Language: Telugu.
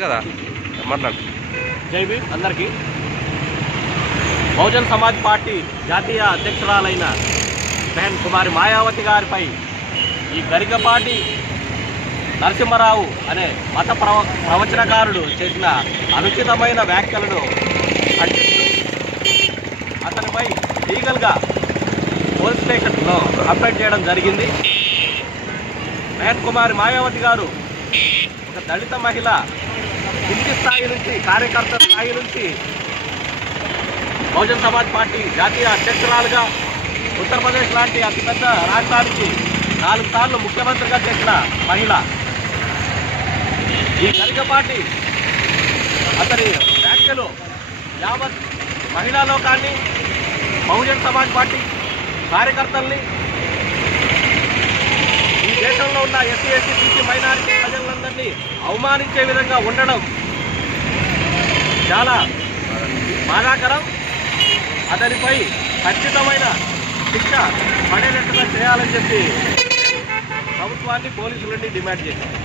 కదా మాట్లాడు. జై భీమ్ అందరికీ. బహుజన్ సమాజ్ పార్టీ జాతీయ అధ్యక్షురాలైన బహన్ కుమారి మాయావతి గారిపై ఈ గరికపాటి నరసింహారావు అనే మత ప్రవచనకారుడు చేసిన అనుచితమైన వ్యాఖ్యలను ఖండిస్తూ అతనిపై లీగల్గా పోలీస్ స్టేషన్లో కంప్లైంట్ చేయడం జరిగింది. బహన్ కుమారి మాయావతి గారు ఒక దళిత మహిళ, కింది స్థాయి నుంచి కార్యకర్త స్థాయి నుంచి బహుజన్ సమాజ్ పార్టీ జాతీయ అధ్యక్షురాలుగా ఉత్తరప్రదేశ్ లాంటి అతిపెద్ద రాష్ట్రానికి 4 సార్లు ముఖ్యమంత్రిగా చేసిన మహిళ. ఈ గరికపాటి అతని వ్యాఖ్యలు యావత్ మహిళా లోకాన్ని, బహుజన్ సమాజ్ పార్టీ కార్యకర్తల్ని, ఈ దేశంలో ఉన్న ఎస్సీ, ఎస్టీ, బీసీ, మైనారిటీ ప్రజలందరినీ అవమానించే విధంగా ఉండడం చాలా బాధాకరం. అతనిపై ఖచ్చితమైన శిక్ష పడేటట్టుగా చేయాలని చెప్పి ప్రభుత్వాన్ని, పోలీసులని డిమాండ్ చేశారు.